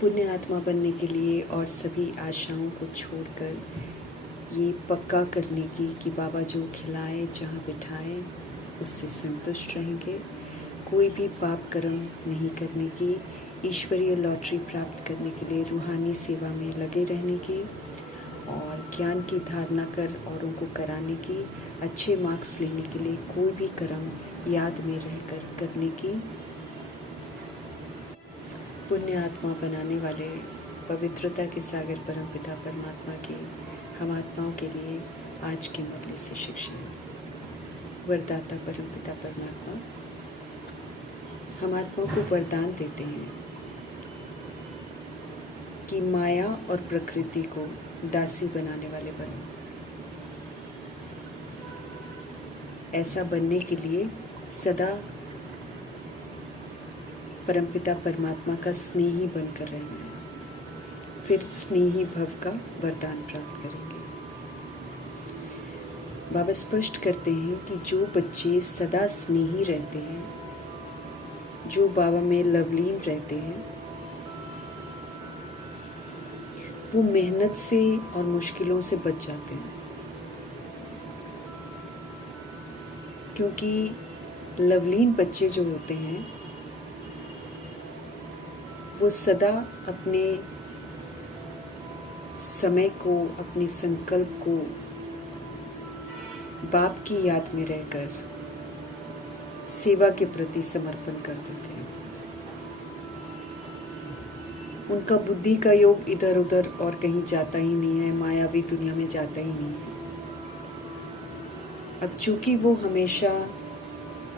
पुण्य आत्मा बनने के लिए और सभी आशाओं को छोड़कर ये पक्का करने की कि बाबा जो खिलाए जहाँ बिठाए उससे संतुष्ट रहेंगे। कोई भी पाप कर्म नहीं करने की, ईश्वरीय लॉटरी प्राप्त करने के लिए रूहानी सेवा में लगे रहने की और ज्ञान की धारणा कर औरों को कराने की, अच्छे मार्क्स लेने के लिए कोई भी कर्म याद में रहकर करने की। पुण्य आत्मा बनाने वाले पवित्रता के सागर परमपिता परमात्मा की हम आत्माओं के लिए आज के मुरली से शिक्षा है। वरदाता परमपिता परमात्मा हम आत्माओं को वरदान देते हैं कि माया और प्रकृति को दासी बनाने वाले बनो। ऐसा बनने के लिए सदा परमपिता परमात्मा का स्नेही बनकर रहना है, फिर स्नेही भव का वरदान प्राप्त करेंगे। बाबा स्पष्ट करते हैं कि जो बच्चे सदा स्नेही रहते हैं, जो बाबा में लवलीन रहते हैं, वो मेहनत से और मुश्किलों से बच जाते हैं, क्योंकि लवलीन बच्चे जो होते हैं वो सदा अपने समय को, अपने संकल्प को बाप की याद में रहकर सेवा के प्रति समर्पण कर देते हैं। उनका बुद्धि का योग इधर उधर और कहीं जाता ही नहीं है, मायावी दुनिया में जाता ही नहीं है। अब चूंकि वो हमेशा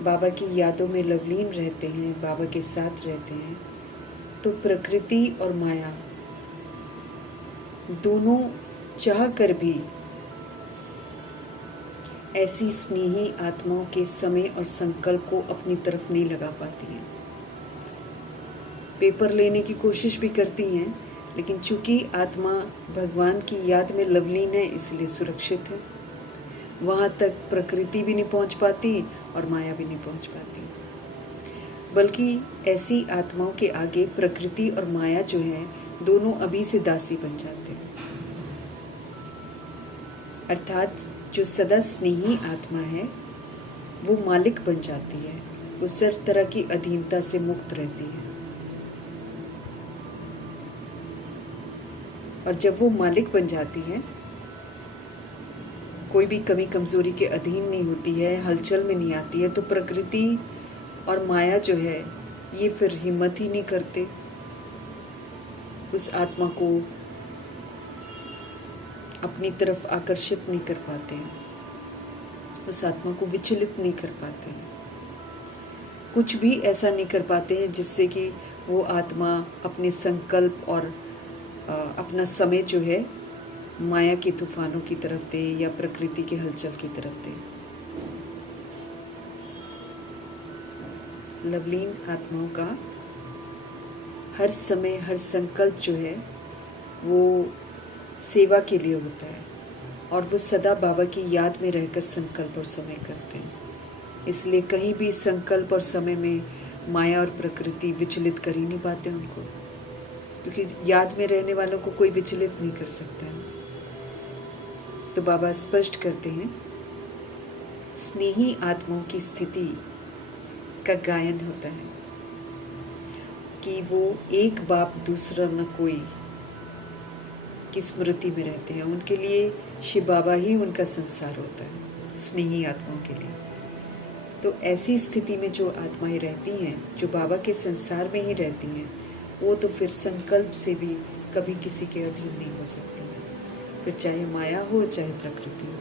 बाबा की यादों में लवलीन रहते हैं, बाबा के साथ रहते हैं, तो प्रकृति और माया दोनों चाह कर भी ऐसी स्नेही आत्माओं के समय और संकल्प को अपनी तरफ नहीं लगा पाती हैं। पेपर लेने की कोशिश भी करती हैं, लेकिन चूंकि आत्मा भगवान की याद में लवलीन है इसलिए सुरक्षित है। वहाँ तक प्रकृति भी नहीं पहुँच पाती और माया भी नहीं पहुँच पाती। बल्कि ऐसी आत्माओं के आगे प्रकृति और माया जो है दोनों अभी से दासी बन जाते हैं। अर्थात जो सदा स्नेही आत्मा है वो मालिक बन जाती है, वो सर्व तरह की अधीनता से मुक्त रहती है। और जब वो मालिक बन जाती है, कोई भी कमी कमजोरी के अधीन नहीं होती है, हलचल में नहीं आती है, तो प्रकृति और माया जो है ये फिर हिम्मत ही नहीं करते उस आत्मा को अपनी तरफ आकर्षित नहीं कर पाते हैं, उस आत्मा को विचलित नहीं कर पाते हैं, कुछ भी ऐसा नहीं कर पाते हैं जिससे कि वो आत्मा अपने संकल्प और अपना समय जो है माया के तूफानों की तरफ दे या प्रकृति के हलचल की तरफ दे। लवलीन आत्माओं का हर समय हर संकल्प जो है वो सेवा के लिए होता है और वो सदा बाबा की याद में रहकर संकल्प और समय करते हैं। इसलिए कहीं भी संकल्प और समय में माया और प्रकृति विचलित कर ही नहीं पाते उनको, क्योंकि याद में रहने वालों को कोई विचलित नहीं कर सकता है। तो बाबा स्पष्ट करते हैं, स्नेही आत्माओं की स्थिति का गायन होता है कि वो एक बाप दूसरा न कोई की स्मृति में रहते हैं। उनके लिए शिव बाबा ही उनका संसार होता है, स्नेही आत्माओं के लिए। तो ऐसी स्थिति में जो आत्माएं रहती हैं, जो बाबा के संसार में ही रहती हैं, वो तो फिर संकल्प से भी कभी किसी के अधीन नहीं हो सकती हैं। फिर चाहे माया हो चाहे प्रकृति हो,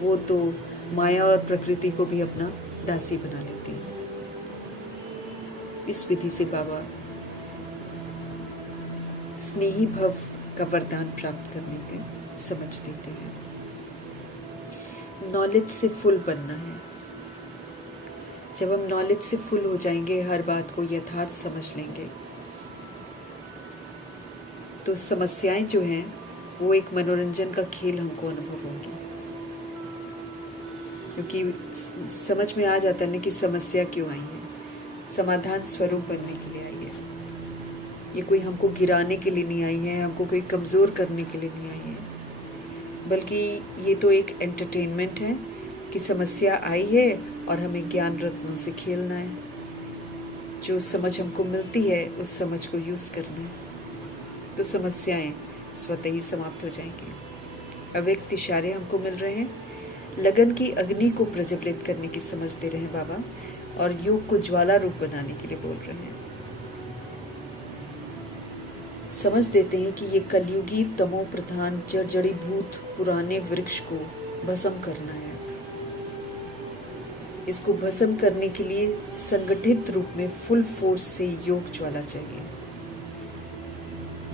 वो तो माया और प्रकृति को भी अपना दासी बना लेती हैं। इस विधि से बाबा स्नेही भव का वरदान प्राप्त करने के समझ देते हैं। नॉलेज से फुल बनना है। जब हम नॉलेज से फुल हो जाएंगे, हर बात को यथार्थ समझ लेंगे, तो समस्याएं जो हैं वो एक मनोरंजन का खेल हमको अनुभव होंगी, क्योंकि समझ में आ जाता है ना कि समस्या क्यों आई है, समाधान स्वरूप बनने के लिए आई है। ये कोई हमको गिराने के लिए नहीं आई है, हमको कोई कमज़ोर करने के लिए नहीं आई है, बल्कि ये तो एक एंटरटेनमेंट है कि समस्या आई है और हमें ज्ञान रत्नों से खेलना है। जो समझ हमको मिलती है उस समझ को यूज़ करना है, तो समस्याएं स्वतः ही समाप्त हो जाएंगी। अव्यक्त इशारे हमको मिल रहे हैं, लगन की अग्नि को प्रज्वलित करने की समझ दे रहे हैं बाबा, और योग को ज्वाला रूप बनाने के लिए बोल रहे हैं। समझ देते हैं कि ये कलयुगी तमो प्रधान जड़ी भूत पुराने वृक्ष को भस्म करना है। इसको भस्म करने के लिए संगठित रूप में फुल फोर्स से योग ज्वाला चाहिए।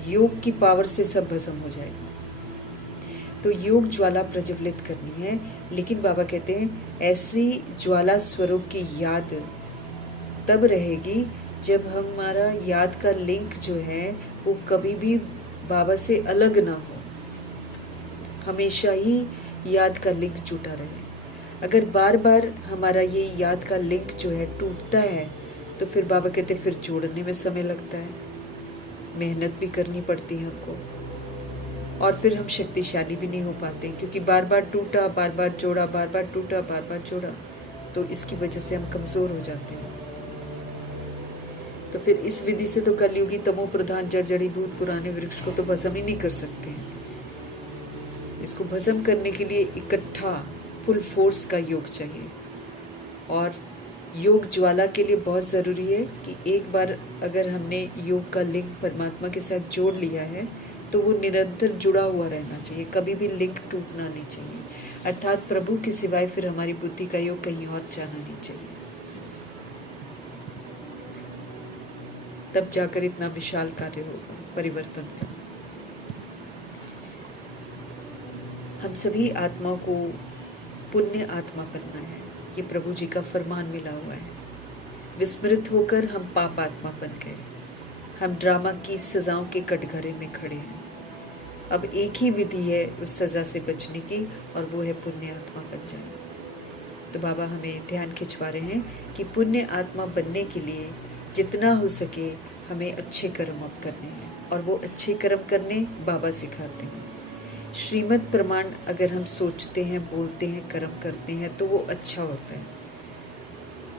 योग की पावर से सब भस्म हो जाएगा। तो योग ज्वाला प्रज्वलित करनी है, लेकिन बाबा कहते हैं ऐसी ज्वाला स्वरूप की याद तब रहेगी जब हमारा याद का लिंक जो है वो कभी भी बाबा से अलग ना हो, हमेशा ही याद का लिंक जुटा रहे। अगर बार बार हमारा ये याद का लिंक जो है टूटता है तो फिर बाबा कहते हैं फिर जोड़ने में समय लगता है, मेहनत भी करनी पड़ती है हमको, और फिर हम शक्तिशाली भी नहीं हो पाते, क्योंकि बार बार टूटा, बार बार जोड़ा, बार बार टूटा, बार बार जोड़ा, तो इसकी वजह से हम कमज़ोर हो जाते हैं। तो फिर इस विधि से तो कलयुगी तमो प्रधान जड़ी भूत पुराने वृक्ष को तो भस्म ही नहीं कर सकते। इसको भस्म करने के लिए इकट्ठा फुल फोर्स का योग चाहिए, और योग ज्वाला के लिए बहुत ज़रूरी है कि एक बार अगर हमने योग का लिंक परमात्मा के साथ जोड़ लिया है तो वो निरंतर जुड़ा हुआ रहना चाहिए, कभी भी लिंक टूटना नहीं चाहिए। अर्थात प्रभु के सिवाय फिर हमारी बुद्धि का योग कहीं और जाना नहीं चाहिए, तब जाकर इतना विशाल कार्य होगा, परिवर्तन का। हम सभी आत्माओं को पुण्य आत्मा बनना है, ये प्रभु जी का फरमान मिला हुआ है। विस्मृत होकर हम पाप आत्मा बन गए, हम ड्रामा की सजाओं के कटघरे में खड़े हैं। अब एक ही विधि है उस सज़ा से बचने की, और वो है पुण्य आत्मा बन जाना। तो बाबा हमें ध्यान खिंचवा रहे हैं कि पुण्य आत्मा बनने के लिए जितना हो सके हमें अच्छे कर्म अब करने हैं, और वो अच्छे कर्म करने बाबा सिखाते हैं। श्रीमद् प्रमाण अगर हम सोचते हैं, बोलते हैं, कर्म करते हैं तो वो अच्छा होता है।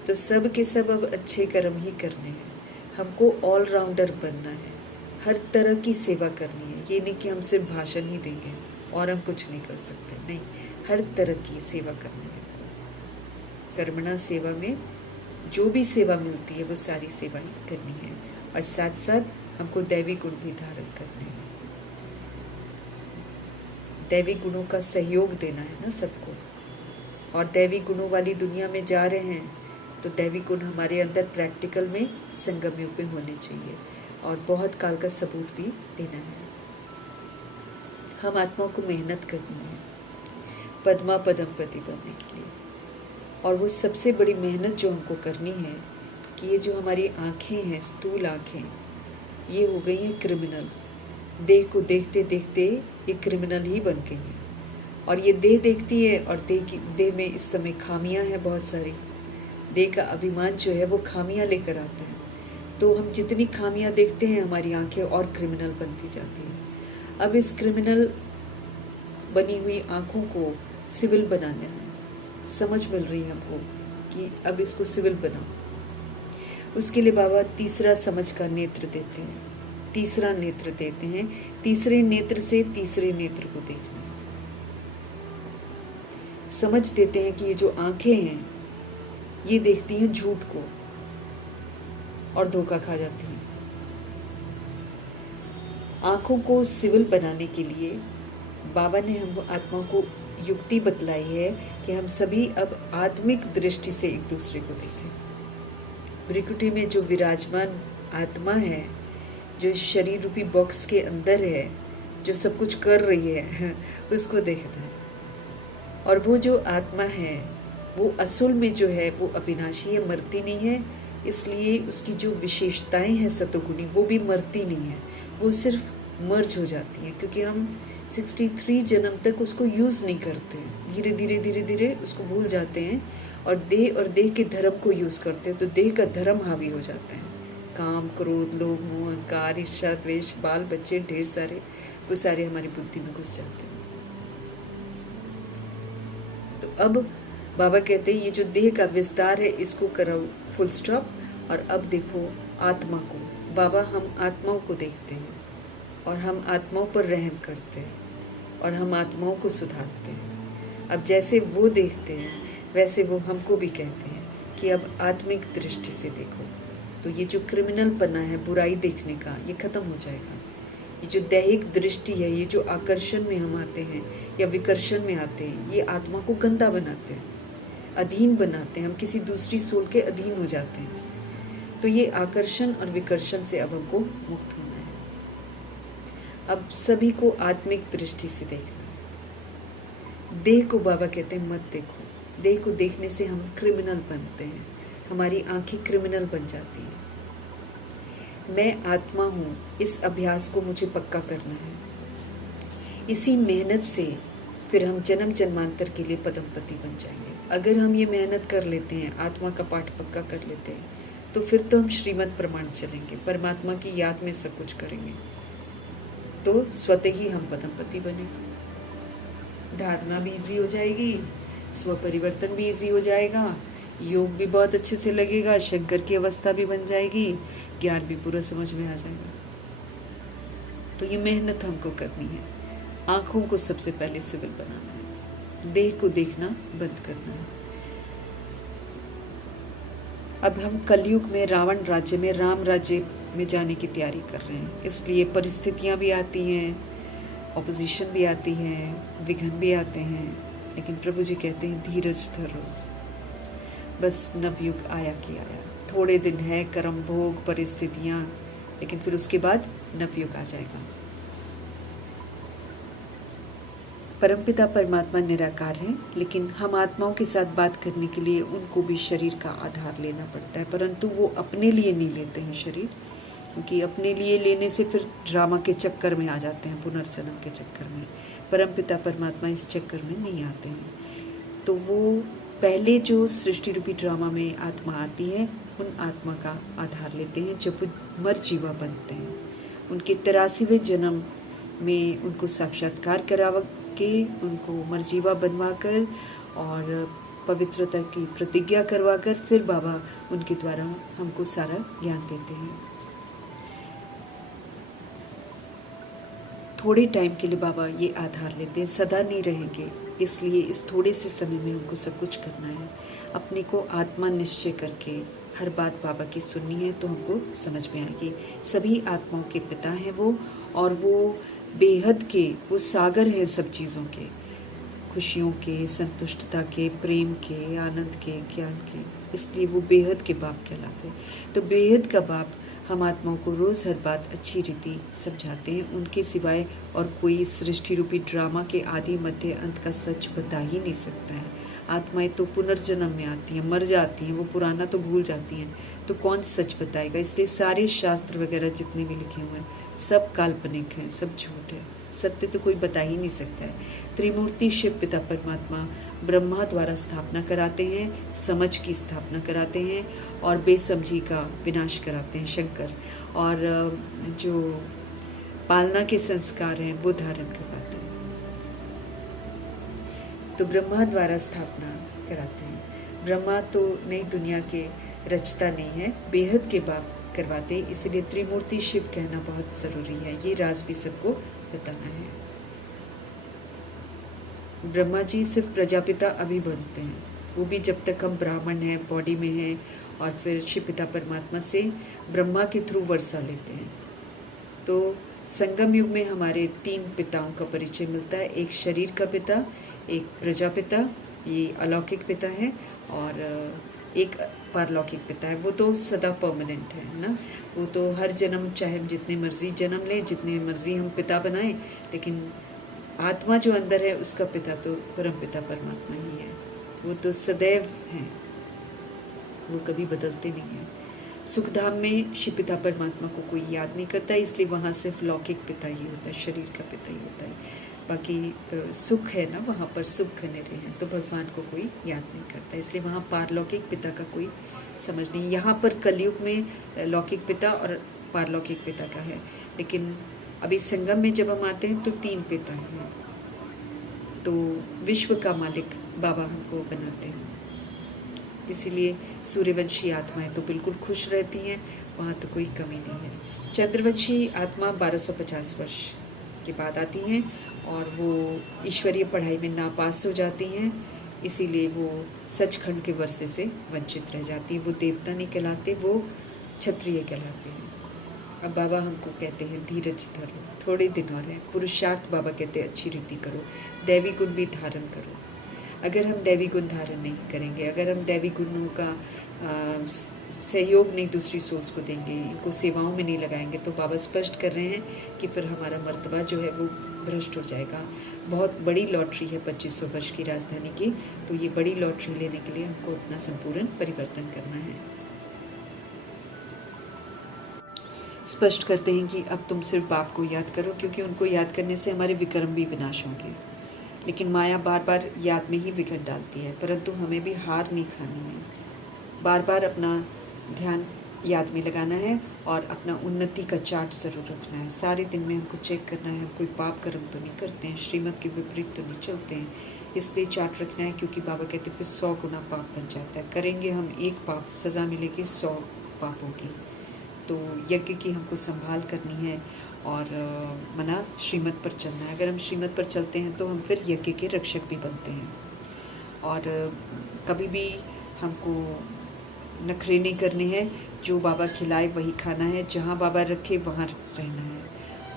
तो सब के सब अब अच्छे कर्म ही करने हैं, हमको ऑलराउंडर बनना है, हर तरह की सेवा करनी है। ये नहीं कि हम सिर्फ भाषण ही देंगे और हम कुछ नहीं कर सकते, नहीं, हर तरह की सेवा करनी है। कर्मणा सेवा में जो भी सेवा मिलती है वो सारी सेवा ही करनी है, और साथ साथ हमको दैवी गुण भी धारण करने हैं। दैवी गुणों का सहयोग देना है ना सबको, और दैवी गुणों वाली दुनिया में जा रहे हैं तो दैवी गुण हमारे अंदर प्रैक्टिकल में संगम युग में होने चाहिए, और बहुत काल का सबूत भी देना है। हम आत्माओं को मेहनत करनी है पद्मा पदमपति बनने के लिए, और वो सबसे बड़ी मेहनत जो हमको करनी है कि ये जो हमारी आँखें हैं, स्थूल आँखें, ये हो गई हैं क्रिमिनल। देह को देखते देखते ये क्रिमिनल ही बन गई हैं, और ये देह देखती है, और देह में इस समय खामियां हैं बहुत सारी। देह का अभिमान जो है वो खामियां लेकर आता है, तो हम जितनी खामियां देखते हैं हमारी आंखें और क्रिमिनल बनती जाती हैं। अब इस क्रिमिनल बनी हुई आंखों को सिविल बनाना है, समझ मिल रही है हमको कि अब इसको सिविल बनाओ। उसके लिए बाबा तीसरा समझ का नेत्र देते हैं, तीसरा नेत्र देते हैं, तीसरे नेत्र से तीसरे नेत्र को देखना। समझ देते हैं कि ये जो आंखें हैं ये देखती हैं झूठ को और धोखा खा जाती हैं। आंखों को सिविल बनाने के लिए बाबा ने हम आत्माओं को युक्ति बतलाई है कि हम सभी अब आत्मिक दृष्टि से एक दूसरे को देखें। भ्रिकुटी में जो विराजमान आत्मा है, जो शरीर रूपी बॉक्स के अंदर है, जो सब कुछ कर रही है, उसको देखना है। और वो जो आत्मा है वो असल में जो है वो अविनाशी है, मरती नहीं है, इसलिए उसकी जो विशेषताएं हैं सतोगुणी वो भी मरती नहीं है, वो सिर्फ मर्ज हो जाती हैं, क्योंकि हम 63 जन्म तक उसको यूज़ नहीं करते, धीरे धीरे धीरे धीरे उसको भूल जाते हैं, और देह के धर्म को यूज़ करते हैं, तो देह का धर्म हावी हो जाता है, काम, क्रोध, लोभ, मोह, अहंकार, ईर्ष्या, द्वेष, बाल बच्चे ढेर सारे, वो सारे हमारी बुद्धि में घुस जाते हैं। तो अब बाबा कहते हैं ये जो देह का विस्तार है इसको करो फुल स्टॉप, और अब देखो आत्मा को। बाबा हम आत्माओं को देखते हैं और हम आत्माओं पर रहम करते हैं और हम आत्माओं को सुधारते हैं। अब जैसे वो देखते हैं वैसे वो हमको भी कहते हैं कि अब आत्मिक दृष्टि से देखो। तो ये जो क्रिमिनल पना है बुराई देखने का, ये खत्म हो जाएगा। ये जो दैहिक दृष्टि है, ये जो आकर्षण में हम आते हैं या विकर्षण में आते हैं, ये आत्मा को गंदा बनाते हैं, अधीन बनाते हैं। हम किसी दूसरी सोल के अधीन हो जाते हैं। तो ये आकर्षण और विकर्षण से अब हमको मुक्त होना है। अब सभी को आत्मिक दृष्टि से देखना है। देह को बाबा कहते हैं मत देखो। देह को देखने से हम क्रिमिनल बनते हैं, हमारी आंखें क्रिमिनल बन जाती हैं। मैं आत्मा हूँ, इस अभ्यास को मुझे पक्का करना है। इसी मेहनत से फिर हम जन्म जन्मांतर के लिए पदमपति बन जाएंगे। अगर हम ये मेहनत कर लेते हैं, आत्मा का पाठ पक्का कर लेते हैं, तो फिर तो हम श्रीमद् प्रमाण चलेंगे, परमात्मा की याद में सब कुछ करेंगे, तो स्वतः ही हम पदमपति बनेंगे। धारणा भी इजी हो जाएगी, स्व परिवर्तन भी इजी हो जाएगा, योग भी बहुत अच्छे से लगेगा, शंकर की अवस्था भी बन जाएगी, ज्ञान भी पूरा समझ में आ जाएगा। तो ये मेहनत हमको करनी है। आंखों को सबसे पहले सिविल बनाना है, देह को देखना बंद करना है। अब हम कलयुग में रावण राज्य में राम राज्य में जाने की तैयारी कर रहे हैं, इसलिए परिस्थितियां भी आती हैं, ऑपोजिशन भी आती है, विघ्न भी आते हैं, लेकिन प्रभु जी कहते हैं धीरज धरो, बस नवयुग आया कि आया। थोड़े दिन है, कर्म भोग, परिस्थितियां, लेकिन फिर उसके बाद नवयुग आ जाएगा। परमपिता परमात्मा निराकार हैं, लेकिन हम आत्माओं के साथ बात करने के लिए उनको भी शरीर का आधार लेना पड़ता है, परंतु वो अपने लिए नहीं लेते हैं शरीर, क्योंकि अपने लिए लेने से फिर ड्रामा के चक्कर में आ जाते हैं, पुनर्जन्म के चक्कर में। परमपिता परमात्मा इस चक्कर में नहीं आते हैं। तो वो पहले जो सृष्टि रूपी ड्रामा में आत्मा आती है, उन आत्मा का आधार लेते हैं जब वो मर जीवा बनते हैं। उनके 83वें जन्म में उनको साक्षात्कार करा के उनको मरजीवा बनवा कर और पवित्रता की प्रतिज्ञा करवा कर फिर बाबा उनके द्वारा हमको सारा ज्ञान देते हैं। थोड़े टाइम के लिए बाबा ये आधार लेते हैं, सदा नहीं रहेंगे, इसलिए इस थोड़े से समय में हमको सब कुछ करना है। अपने को आत्मा निश्चय करके हर बात बाबा की सुननी है तो हमको समझ में आएगी। सभी आत्माओं के पिता हैं वो, और वो बेहद के, वो सागर है सब चीज़ों के, खुशियों के, संतुष्टता के, प्रेम के, आनंद के, ज्ञान के, इसलिए वो बेहद के बाप कहलाते हैं। तो बेहद का बाप हम आत्माओं को रोज़ हर बात अच्छी रीति समझाते हैं। उनके सिवाय और कोई सृष्टि रूपी ड्रामा के आदि मध्य अंत का सच बता ही नहीं सकता है। आत्माएं तो पुनर्जन्म में आती हैं, मर जाती हैं, वो पुराना तो भूल जाती हैं, तो कौन सच बताएगा। इसलिए सारे शास्त्र वगैरह जितने भी लिखे हुए हैं सब काल्पनिक हैं, सब झूठ है, सत्य तो कोई बता ही नहीं सकता है। त्रिमूर्ति शिव पिता परमात्मा ब्रह्मा द्वारा स्थापना कराते हैं, समझ की स्थापना कराते हैं, और बेसमझी का विनाश कराते हैं शंकर, और जो पालना के संस्कार हैं वो धारण करवाते हैं। तो ब्रह्मा द्वारा स्थापना कराते हैं। ब्रह्मा तो नई दुनिया के रचता नहीं है, बेहद के बाप करवाते, इसलिए त्रिमूर्ति शिव कहना बहुत ज़रूरी है। ये राज भी सबको बताना है। ब्रह्मा जी सिर्फ प्रजापिता अभी बनते हैं, वो भी जब तक हम ब्राह्मण हैं, बॉडी में हैं, और फिर शिव पिता परमात्मा से ब्रह्मा के थ्रू वर्षा लेते हैं। तो संगम युग में हमारे 3 पिताओं का परिचय मिलता है, एक शरीर का पिता, एक प्रजापिता, ये अलौकिक पिता है, और एक पारलौकिक पिता है। वो तो सदा परमानेंट है ना, वो तो हर जन्म चाहे हम जितने मर्जी जन्म लें, जितने मर्जी हम पिता बनाएं, लेकिन आत्मा जो अंदर है उसका पिता तो परम पिता परमात्मा ही है। वो तो सदैव हैं, वो कभी बदलते नहीं हैं। सुखधाम में शिव पिता परमात्मा को कोई याद नहीं करता, इसलिए वहाँ सिर्फ लौकिक पिता ही होता है, शरीर का पिता ही होता है। बाकी सुख है ना, वहाँ पर सुख घनेरे हैं, तो भगवान को कोई याद नहीं करता, इसलिए वहाँ पारलौकिक पिता का कोई समझ नहीं। यहाँ पर कलयुग में लौकिक पिता और पारलौकिक पिता का है, लेकिन अभी संगम में जब हम आते हैं तो 3 पिता हैं। तो विश्व का मालिक बाबा हमको बनाते हैं, इसीलिए सूर्यवंशी आत्माएं तो बिल्कुल खुश रहती हैं, वहाँ तो कोई कमी नहीं है। चंद्रवंशी आत्मा 1250 वर्ष के बाद आती हैं और वो ईश्वरीय पढ़ाई में नापास हो जाती हैं, इसीलिए वो सचखंड के वर्षे से वंचित रह जाती हैं। वो देवता नहीं कहलाते, वो क्षत्रिय कहलाते हैं। अब बाबा हमको कहते हैं धीरज धरो, थोड़े दिन और हैं, पुरुषार्थ बाबा कहते हैं अच्छी रीति करो, दैवी गुण भी धारण करो। अगर हम दैवी गुण धारण नहीं करेंगे, अगर हम दैवी गुणों का सहयोग नहीं दूसरी सोल्स को देंगे, इनको सेवाओं में नहीं लगाएंगे, तो बाबा स्पष्ट कर रहे हैं कि फिर हमारा मर्तबा जो है वो भ्रष्ट हो जाएगा। बहुत बड़ी लॉटरी है 2500 वर्ष की राजधानी की, तो ये बड़ी लॉटरी लेने के लिए हमको अपना संपूर्ण परिवर्तन करना है। स्पष्ट करते हैं कि अब तुम सिर्फ बाप को याद करो, क्योंकि उनको याद करने से हमारे विक्रम भी विनाश होंगे। लेकिन माया बार बार याद में ही विघट डालती है, परंतु हमें भी हार नहीं खानी है। बार बार अपना ध्यान याद में लगाना है और अपना उन्नति का चार्ट ज़रूर रखना है। सारे दिन में हमको चेक करना है, हम कोई पाप कर्म तो नहीं करते हैं, श्रीमत के विपरीत तो नहीं चलते हैं, इसलिए चार्ट रखना है। क्योंकि बाबा कहते हैं फिर 100 गुना पाप बन जाता है। करेंगे हम एक पाप, सज़ा मिलेगी 100 पापों की। तो यज्ञ की हमको संभाल करनी है और मना श्रीमत पर चलना है। अगर हम श्रीमत पर चलते हैं तो हम फिर यज्ञ के रक्षक भी बनते हैं। और कभी भी हमको नखरे नहीं करने हैं, जो बाबा खिलाए वही खाना है, जहाँ बाबा रखे वहाँ रहना है।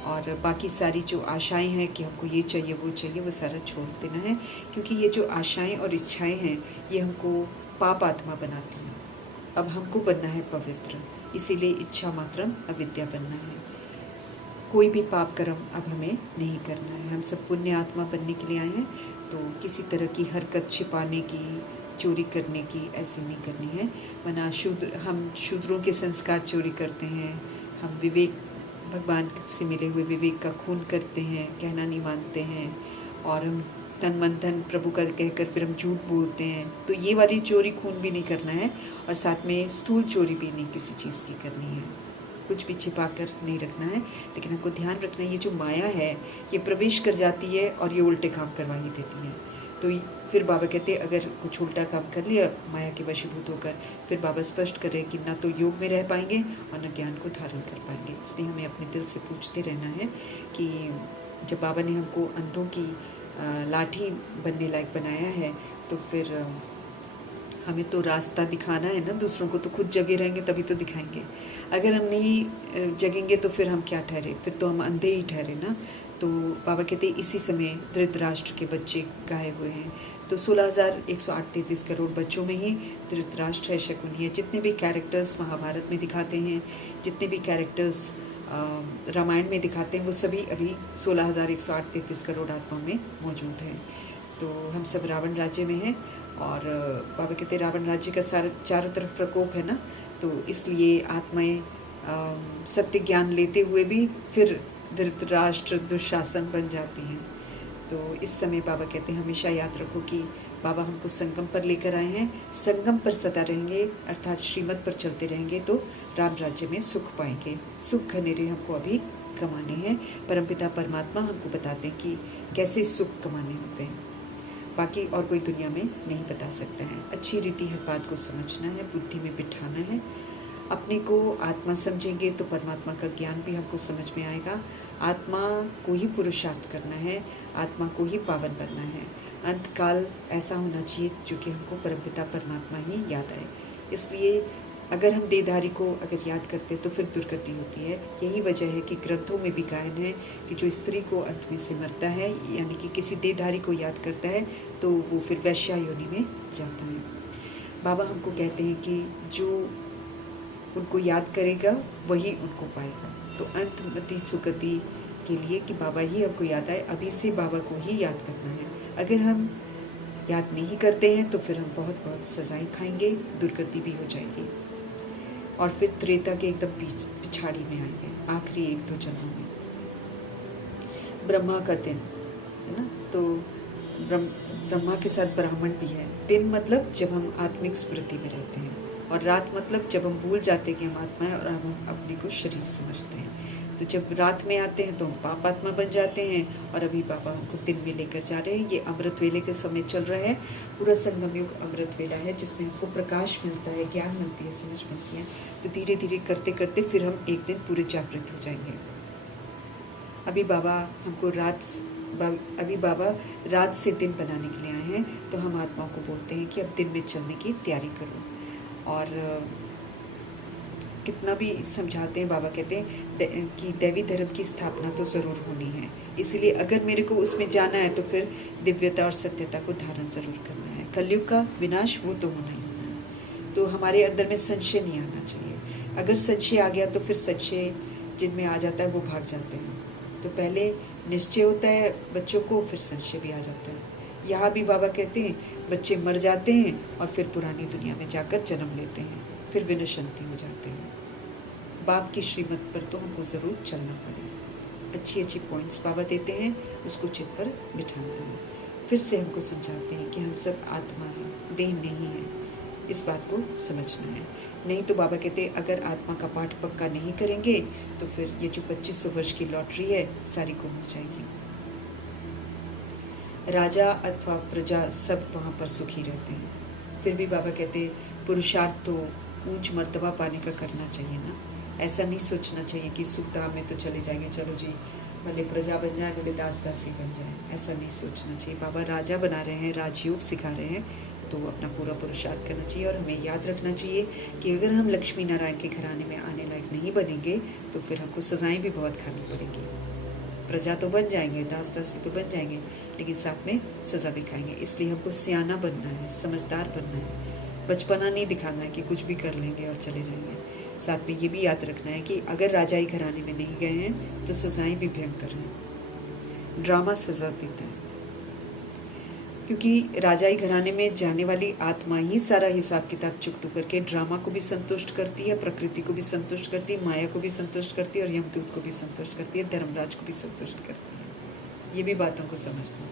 और बाकी सारी जो आशाएं हैं कि हमको ये चाहिए वो चाहिए, वो सारा छोड़ देना है। क्योंकि ये जो आशाएं और इच्छाएं हैं ये हमको पाप आत्मा बनाती हैं। अब हमको बनना है पवित्र, इसीलिए इच्छा मात्रम अविद्या बनना है। कोई भी पाप कर्म अब हमें नहीं करना है। हम सब पुण्य आत्मा बनने के लिए आए हैं, तो किसी तरह की हरकत छिपाने की, चोरी करने की ऐसी नहीं करनी है। वरना हम शूद्रों के संस्कार चोरी करते हैं, हम विवेक, भगवान से मिले हुए विवेक का खून करते हैं, कहना नहीं मानते हैं, और हम तन मन धन प्रभु का कहकर फिर हम झूठ बोलते हैं। तो ये वाली चोरी खून भी नहीं करना है, और साथ में स्थूल चोरी भी नहीं किसी चीज़ की करनी है। कुछ भी छिपा कर नहीं रखना है। लेकिन हमको ध्यान रखना है, ये जो माया है ये प्रवेश कर जाती है और ये उल्टे काम करवा ही देती है। तो फिर बाबा कहते हैं अगर कुछ उल्टा काम कर लिया माया के वशीभूत होकर, फिर बाबा स्पष्ट कर रहे हैं कि ना तो योग में रह पाएंगे और न ज्ञान को धारण कर पाएंगे। इसलिए हमें अपने दिल से पूछते रहना है कि जब बाबा ने हमको अंधों की लाठी बनने लायक बनाया है, तो फिर हमें तो रास्ता दिखाना है ना दूसरों को। तो खुद जगे रहेंगे तभी तो दिखाएंगे। अगर हम नहीं जगेंगे तो फिर हम क्या ठहरे, फिर तो हम अंधे ही ठहरे ना। तो बाबा कहते हैं इसी समय धृतराष्ट्र के बच्चे गाए हुए हैं। तो 16,133 करोड़ बच्चों में ही धृतराष्ट्र है, शकुनी है। जितने भी कैरेक्टर्स महाभारत में दिखाते हैं, जितने भी कैरेक्टर्स रामायण में दिखाते हैं, वो सभी अभी 16,133 करोड़ आत्माओं में मौजूद हैं। तो हम सब रावण राज्य में हैं, और बाबा कहते रावण राज्य का चारों तरफ प्रकोप है ना। तो इसलिए आत्माएं सत्य ज्ञान लेते हुए भी फिर धृतराष्ट्र दुशासन बन जाती हैं। तो इस समय बाबा कहते हैं हमेशा याद रखो कि बाबा हमको संगम पर लेकर आए हैं। संगम पर सदा रहेंगे, अर्थात श्रीमत पर चलते रहेंगे तो राम राज्य में सुख पाएंगे। सुख घनेरे हमको अभी कमाने हैं। परमपिता परमात्मा हमको बताते हैं कि कैसे सुख कमाने होते हैं, बाकी और कोई दुनिया में नहीं बता सकता है। अच्छी रीति हर बात को समझना है, बुद्धि में बिठाना है। अपने को आत्मा समझेंगे तो परमात्मा का ज्ञान भी हमको समझ में आएगा। आत्मा को ही पुरुषार्थ करना है, आत्मा को ही पावन बनना है। अंतकाल ऐसा होना चाहिए जो कि हमको परमपिता परमात्मा ही याद आए। इसलिए अगर हम देहधारी को अगर याद करते तो फिर दुर्गति होती है। यही वजह है कि ग्रंथों में भी गायन है कि जो स्त्री को अंत में सिमरता है, यानी कि किसी देहधारी को याद करता है, तो वो फिर वैश्या योनि में जाता है। बाबा हमको कहते हैं कि जो उनको याद करेगा वही उनको पाएगा। तो अंतमति सुगति के लिए कि बाबा ही हमको याद आए, अभी से बाबा को ही याद करना है। अगर हम याद नहीं करते हैं तो फिर हम बहुत बहुत सजाएं खाएंगे, दुर्गति भी हो जाएगी, और फिर त्रेता के एकदम पिछाड़ी में आएंगे, आखिरी 1-2 जन्मों में। ब्रह्मा का दिन है ना, तो ब्रह्मा के साथ ब्राह्मण भी है। दिन मतलब जब हम आत्मिक स्मृति में रहते हैं, और रात मतलब जब हम भूल जाते हैं कि हम आत्मा है और हम अपने को शरीर समझते हैं। तो जब रात में आते हैं तो हम पाप आत्मा बन जाते हैं और अभी बाबा हमको दिन में लेकर जा रहे हैं। ये अमृत वेले के समय चल रहा है, पूरा संगम युग अमृत वेला है, जिसमें हमको प्रकाश मिलता है, ज्ञान मिलती है, समझ मिलती है। तो धीरे धीरे करते करते फिर हम एक दिन पूरे जागृत हो जाएंगे। अभी बाबा रात से दिन बनाने के लिए आए हैं, तो हम आत्माओं को बोलते हैं कि अब दिन में चलने की तैयारी करो। और कितना भी समझाते हैं, बाबा कहते हैं कि दैवी धर्म की स्थापना तो ज़रूर होनी है, इसीलिए अगर मेरे को उसमें जाना है तो फिर दिव्यता और सत्यता को धारण ज़रूर करना है। कलयुग का विनाश वो तो होना ही होना है, तो हमारे अंदर में संशय नहीं आना चाहिए। अगर संशय आ गया तो फिर संशय जिनमें आ जाता है वो भाग जाते हैं। तो पहले निश्चय होता है बच्चों को, फिर संशय भी आ जाता है। यहाँ भी बाबा कहते हैं बच्चे मर जाते हैं और फिर पुरानी दुनिया में जाकर जन्म लेते हैं, फिर विनशंति हो जाते हैं। बाप की श्रीमत पर तो हमको ज़रूर चलना पड़े। अच्छी अच्छी पॉइंट्स बाबा देते हैं, उसको चित पर बिठाना है। फिर से हमको समझाते हैं कि हम सब आत्मा हैं, देह नहीं है, इस बात को समझना है। नहीं तो बाबा कहते हैं अगर आत्मा का पाठ पक्का नहीं करेंगे तो फिर ये जो 2500 वर्ष की लॉटरी है सारी गुम हो जाएगी। राजा अथवा प्रजा सब वहाँ पर सुखी रहते हैं। फिर भी बाबा कहते हैं पुरुषार्थ तो ऊंच मर्तबा पाने का करना चाहिए ना। ऐसा नहीं सोचना चाहिए कि सुखधाम में तो चले जाएंगे, चलो जी भले प्रजा बन जाए, भले दास दासी बन जाए, ऐसा नहीं सोचना चाहिए। बाबा राजा बना रहे हैं, राजयोग सिखा रहे हैं, तो अपना पूरा पुरुषार्थ करना चाहिए। और हमें याद रखना चाहिए कि अगर हम लक्ष्मी नारायण के घराने में आने लायक नहीं बनेंगे तो फिर हमको सजाएं भी बहुत खानी पड़ेंगी। प्रजा तो बन जाएंगे, दास दासी तो बन जाएंगे, लेकिन साथ में सज़ा भी खाएंगे। इसलिए हमको सियाना बनना है, समझदार बनना है, बचपना नहीं दिखाना है कि कुछ भी कर लेंगे और चले जाएंगे। साथ में ये भी याद रखना है कि अगर राजाई घराने में नहीं गए हैं तो सज़ाएं भी भयंकर हैं। ड्रामा सज़ा देता है, क्योंकि राजाई घराने में जाने वाली आत्मा ही सारा हिसाब किताब चुकता करके ड्रामा को भी संतुष्ट करती है, प्रकृति को भी संतुष्ट करती है, माया को भी संतुष्ट करती है और यमदूत को भी संतुष्ट करती है, धर्मराज को भी संतुष्ट करती है। ये भी बातों को समझना है।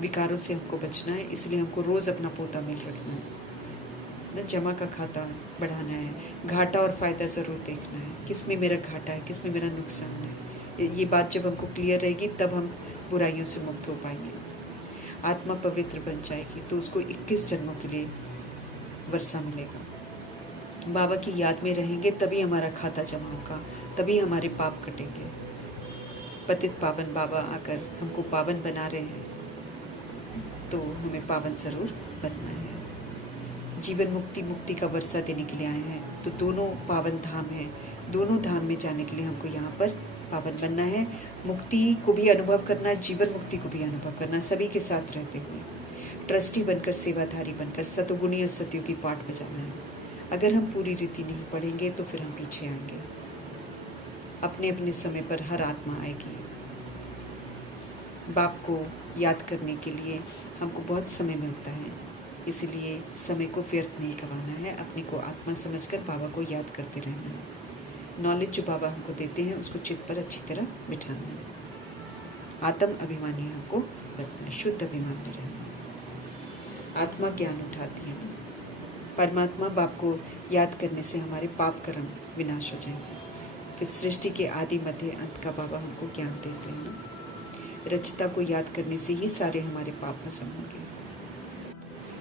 विकारों से हमको बचना है, इसलिए हमको रोज़ अपना पोता मेल रखना है ना, जमा का खाता बढ़ाना है, घाटा और फ़ायदा ज़रूर देखना है, किस में मेरा घाटा है, किस में मेरा नुकसान है। ये बात जब हमको क्लियर रहेगी तब हम बुराइयों से मुक्त हो पाएंगे। आत्मा पवित्र बन जाएगी तो उसको 21 जन्मों के लिए वर्षा मिलेगा। बाबा की याद में रहेंगे तभी हमारा खाता जमा होगा, तभी हमारे पाप कटेंगे। पतित पावन बाबा आकर हमको पावन बना रहे हैं, तो हमें पावन ज़रूर बनना है। जीवन मुक्ति का वर्षा देने के लिए आए हैं, तो दोनों पावन धाम हैं, दोनों धाम में जाने के लिए हमको यहाँ पर पावन बनना है। मुक्ति को भी अनुभव करना, जीवन मुक्ति को भी अनुभव करना, सभी के साथ रहते हुए ट्रस्टी बनकर, सेवाधारी बनकर सतोगुणी और सतयुगी पाठ बजाना है। अगर हम पूरी रीति नहीं पढ़ेंगे तो फिर हम पीछे आएंगे। अपने अपने समय पर हर आत्मा आएगी। बाप को याद करने के लिए हमको बहुत समय मिलता है, इसलिए समय को व्यर्थ नहीं गंवाना है। अपने को आत्मा समझकर बाबा को याद करते रहना है। नॉलेज जो बाबा हमको देते हैं उसको चित्त पर अच्छी तरह बिठाना है। आत्म अभिमानी हमको रखना है, शुद्ध अभिमानी रहना है। आत्मा ज्ञान उठाती है ना, परमात्मा बाप को याद करने से हमारे पाप कर्म विनाश हो जाएंगे। फिर सृष्टि के आदि मध्य अंत का बाबा हमको ज्ञान देते हैं ना। रचता को याद करने से ही सारे हमारे पाप खत्म होंगे।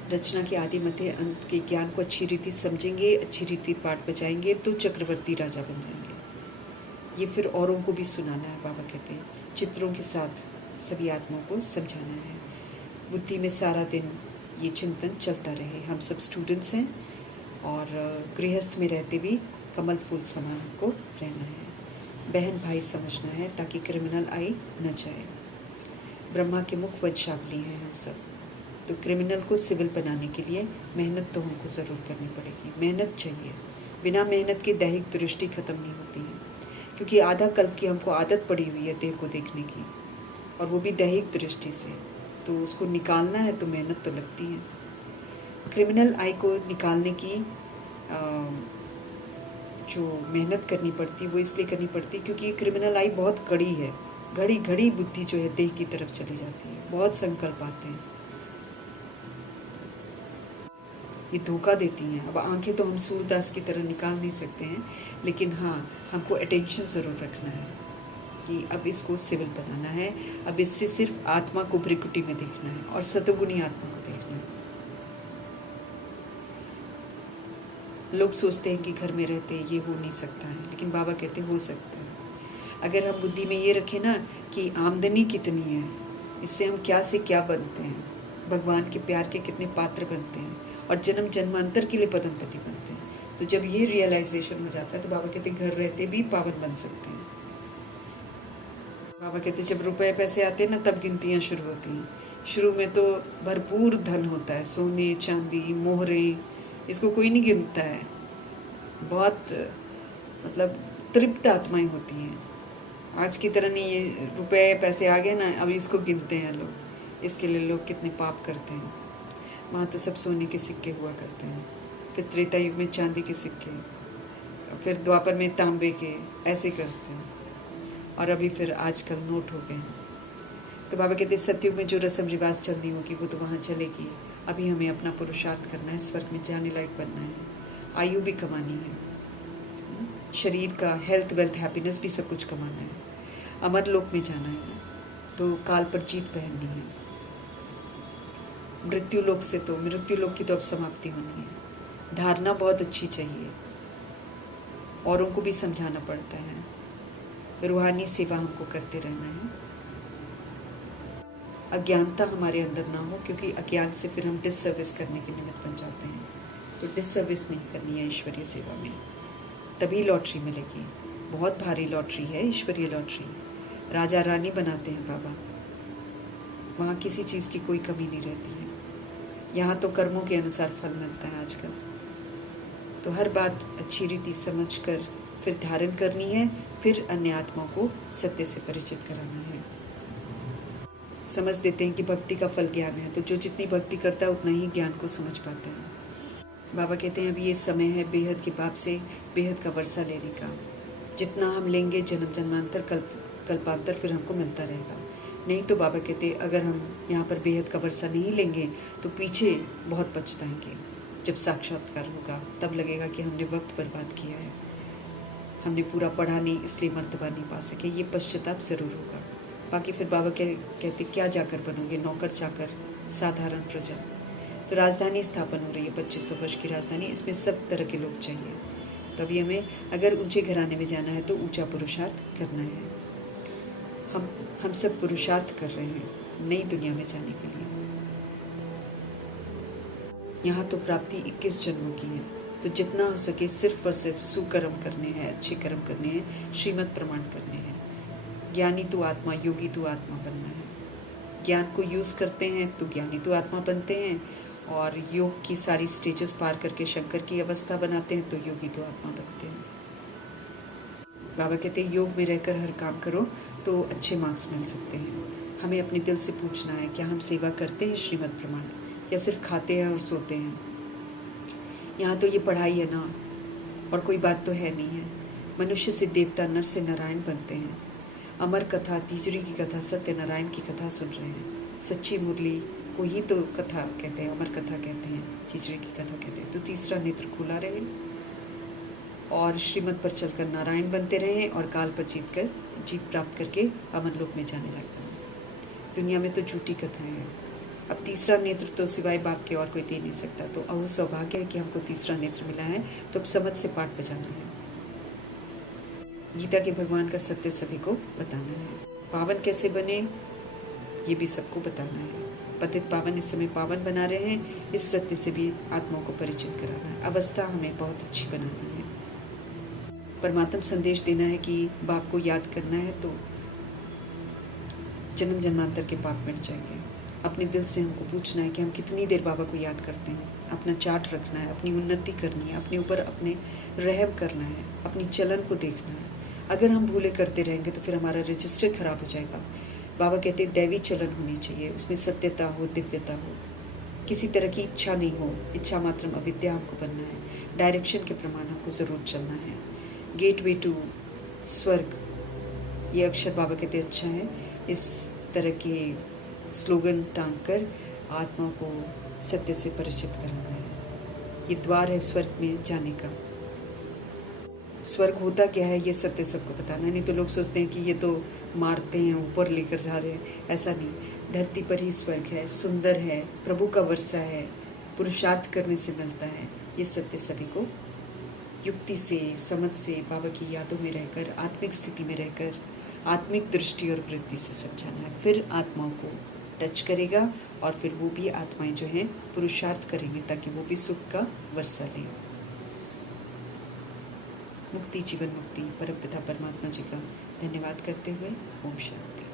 रचना के आदि मध्य अंत के ज्ञान को अच्छी रीति समझेंगे, अच्छी रीति पाठ बजाएंगे तो चक्रवर्ती राजा बन जाएंगे। ये फिर औरों को भी सुनाना है। बाबा कहते हैं चित्रों के साथ सभी आत्माओं को समझाना है। बुद्धि में सारा दिन ये चिंतन चलता रहे। हम सब स्टूडेंट्स हैं और गृहस्थ में रहते भी कमल फूल समान को रहना है। बहन भाई समझना है ताकि क्रिमिनल आई न जाए। ब्रह्मा के मुख वंशावली हैं हम सब, तो क्रिमिनल को सिविल बनाने के लिए मेहनत तो हमको ज़रूर करनी पड़ेगी। मेहनत चाहिए, बिना मेहनत की दैहिक दृष्टि खत्म नहीं होती है, क्योंकि आधा कल्प की हमको आदत पड़ी हुई है देह को देखने की, और वो भी दैहिक दृष्टि से। तो उसको निकालना है तो मेहनत तो लगती है। क्रिमिनल आई को निकालने की जो मेहनत करनी पड़ती वो इसलिए करनी पड़ती क्योंकि क्रिमिनल आई बहुत कड़ी है। घड़ी घड़ी बुद्धि जो है देह की तरफ चली जाती है, बहुत संकल्प आते हैं। ये धोखा देती हैं। अब आंखें तो हम सूरदास की तरह निकाल नहीं सकते हैं, लेकिन हाँ, हमको अटेंशन ज़रूर रखना है कि अब इसको सिविल बनाना है, अब इससे सिर्फ आत्मा को भ्रिकुटी में देखना है और सतोगुणी आत्मा को देखना है। लोग सोचते हैं कि घर में रहते ये हो नहीं सकता है, लेकिन बाबा कहते हो सकता है। अगर हम बुद्धि में ये रखें ना कि आमदनी कितनी है, इससे हम क्या से क्या बनते हैं, भगवान के प्यार के कितने पात्र बनते हैं और जन्म जन्मांतर के लिए पदमपति बनते हैं। तो जब ये रियलाइजेशन हो जाता है तो बाबा कहते घर रहते भी पावन बन सकते हैं। बाबा कहते जब रुपए पैसे आते हैं ना, तब गिनतियाँ शुरू होती हैं। शुरू में तो भरपूर धन होता है, सोने चांदी मोहरे, इसको कोई नहीं गिनता है। बहुत मतलब तृप्त आत्माएं होती हैं। आज की तरह नहीं ये रुपए पैसे आ गए ना, अब इसको गिनते हैं लोग। इसके लिए लोग कितने पाप करते हैं। वहाँ तो सब सोने के सिक्के हुआ करते हैं, फिर त्रेता युग में चांदी के सिक्के, फिर द्वापर में तांबे के, ऐसे करते हैं। और अभी फिर आजकल नोट हो गए हैं। तो बाबा कहते सतयुग में जो रस्म रिवाज चलनी होगी वो तो वहाँ चलेगी। अभी हमें अपना पुरुषार्थ करना है, स्वर्ग में जाने लायक बनना है, आयु भी कमानी है, शरीर का हेल्थ वेल्थ हैप्पीनेस भी सब कुछ कमाना है, अमर लोक में जाना है, तो काल पर जीत पहननी है। मृत्यु लोक से तो मृत्यु लोक की तो अब समाप्ति होनी है। धारणा बहुत अच्छी चाहिए, औरों को भी समझाना पड़ता है, रूहानी सेवा हमको करते रहना है। अज्ञानता हमारे अंदर ना हो, क्योंकि अज्ञान से फिर हम डिससर्विस करने के निमित्त बन जाते हैं। तो डिससर्विस नहीं करनी है ईश्वरीय सेवा में, तभी लॉटरी मिलेगी। बहुत भारी लॉटरी है ईश्वरीय लॉटरी, राजा रानी बनाते हैं बाबा। वहाँ किसी चीज़ की कोई कमी नहीं रहती है। यहाँ तो कर्मों के अनुसार फल मिलता है आजकल। तो हर बात अच्छी रीति समझ कर फिर धारण करनी है, फिर अन्य आत्माओं को सत्य से परिचित कराना है। समझ देते हैं कि भक्ति का फल ज्ञान है, तो जो जितनी भक्ति करता है उतना ही ज्ञान को समझ पाता है। बाबा कहते हैं अब ये समय है बेहद के पाप से बेहद का वर्षा लेने का। जितना हम लेंगे जन्म जन्मांतर कल्पांतर फिर हमको मिलता रहेगा। नहीं तो बाबा कहते अगर हम यहाँ पर बेहद का वर्षा नहीं लेंगे तो पीछे बहुत पछताएंगे। जब साक्षात्कार होगा तब लगेगा कि हमने वक्त बर्बाद किया है, हमने पूरा पढ़ा नहीं इसलिए मर्तबा नहीं पा सके। ये पश्चाताप ज़रूर होगा। बाकी फिर बाबा कहते क्या जाकर बनोगे, नौकर चाकर, साधारण प्रजा। तो राजधानी स्थापन हो रही है, 2500 वर्ष की राजधानी, इसमें सब तरह के लोग चाहिए। तो अभी हमें अगर ऊंचे घराने में जाना है तो ऊंचा पुरुषार्थ करना है। हम सब पुरुषार्थ कर रहे हैं नई दुनिया में जाने के लिए। यहाँ तो प्राप्ति 21 जन्मों की है, तो जितना हो सके सिर्फ और सिर्फ सुकर्म करने हैं, अच्छे कर्म करने हैं, श्रीमत प्रमाण करने हैं। ज्ञानी तो आत्मा, योगी तो आत्मा बनना है। ज्ञान को यूज़ करते हैं तो ज्ञानी तो आत्मा बनते हैं, और योग की सारी स्टेजेस पार करके शंकर की अवस्था बनाते हैं तो योगी तो आत्मा बनते हैं। बाबा कहते हैं योग में रहकर हर काम करो तो अच्छे मार्क्स मिल सकते हैं। हमें अपने दिल से पूछना है क्या हम सेवा करते हैं श्रीमत प्रमाण, या सिर्फ खाते हैं और सोते हैं। यहाँ तो ये पढ़ाई है ना, और कोई बात तो है नहीं है। मनुष्य से देवता, नर से नारायण बनते हैं। अमर कथा, तीजरी की कथा, सत्यनारायण की कथा सुन रहे हैं। सच्ची मुरली को ही तो कथा कहते हैं, अमर कथा कहते हैं, तीजरी की कथा कहते हैं। तो तीसरा नेत्र खुला रहे और श्रीमत पर चलकर नारायण बनते रहे और काल पर जीत प्राप्त करके अमर लोक में जाने लग गए। दुनिया में तो झूठी कथाएं हैं। अब तीसरा नेत्र तो सिवाय बाप के और कोई दे नहीं सकता। तो अहो सौभाग्य है कि हमको तीसरा नेत्र मिला है, तो अब समझ से पाठ बजाना है। गीता के भगवान का सत्य सभी को बताना है। पावन कैसे बने ये भी सबको बताना है। पतित पावन इस समय पावन बना रहे हैं, इस सत्य से भी आत्माओं को परिचित कराना है। अवस्था हमें बहुत अच्छी बनानी है। परमात्मा संदेश देना है कि बाप को याद करना है तो जन्म जन्मांतर के पाप मिट जाएंगे। अपने दिल से हमको पूछना है कि हम कितनी देर बाबा को याद करते हैं। अपना चार्ट रखना है, अपनी उन्नति करनी है, अपने ऊपर अपने रहम करना है, अपनी चलन को देखना है। अगर हम भूले करते रहेंगे तो फिर हमारा रजिस्टर खराब हो जाएगा। बाबा कहते हैं दैवी चलन होनी चाहिए, उसमें सत्यता हो, दिव्यता हो, किसी तरह की इच्छा नहीं हो। इच्छा मात्र अविद्या हमको बनना है। डायरेक्शन के प्रमाण हमको ज़रूर चलना है। गेटवे टू स्वर्ग, ये अक्षर बाबा कहते अच्छा है। इस तरह के स्लोगन टांग कर आत्मा को सत्य से परिचित करना है। ये द्वार है स्वर्ग में जाने का। स्वर्ग होता क्या है ये सत्य सबको बताना, नहीं तो लोग सोचते हैं कि ये तो मारते हैं, ऊपर लेकर जा रहे हैं। ऐसा नहीं, धरती पर ही स्वर्ग है, सुंदर है, प्रभु का वर्षा है, पुरुषार्थ करने से मिलता है। ये सत्य सभी को युक्ति से, समझ से, बाबा की यादों में रहकर, आत्मिक स्थिति में रहकर, आत्मिक दृष्टि और वृत्ति से समझाना है। फिर आत्माओं को टच करेगा और फिर वो भी आत्माएं जो हैं पुरुषार्थ करेंगे ताकि वो भी सुख का वर्षा लें। मुक्ति, जीवन मुक्ति परमपिता परमात्मा जी का धन्यवाद करते हुए ओम शांति।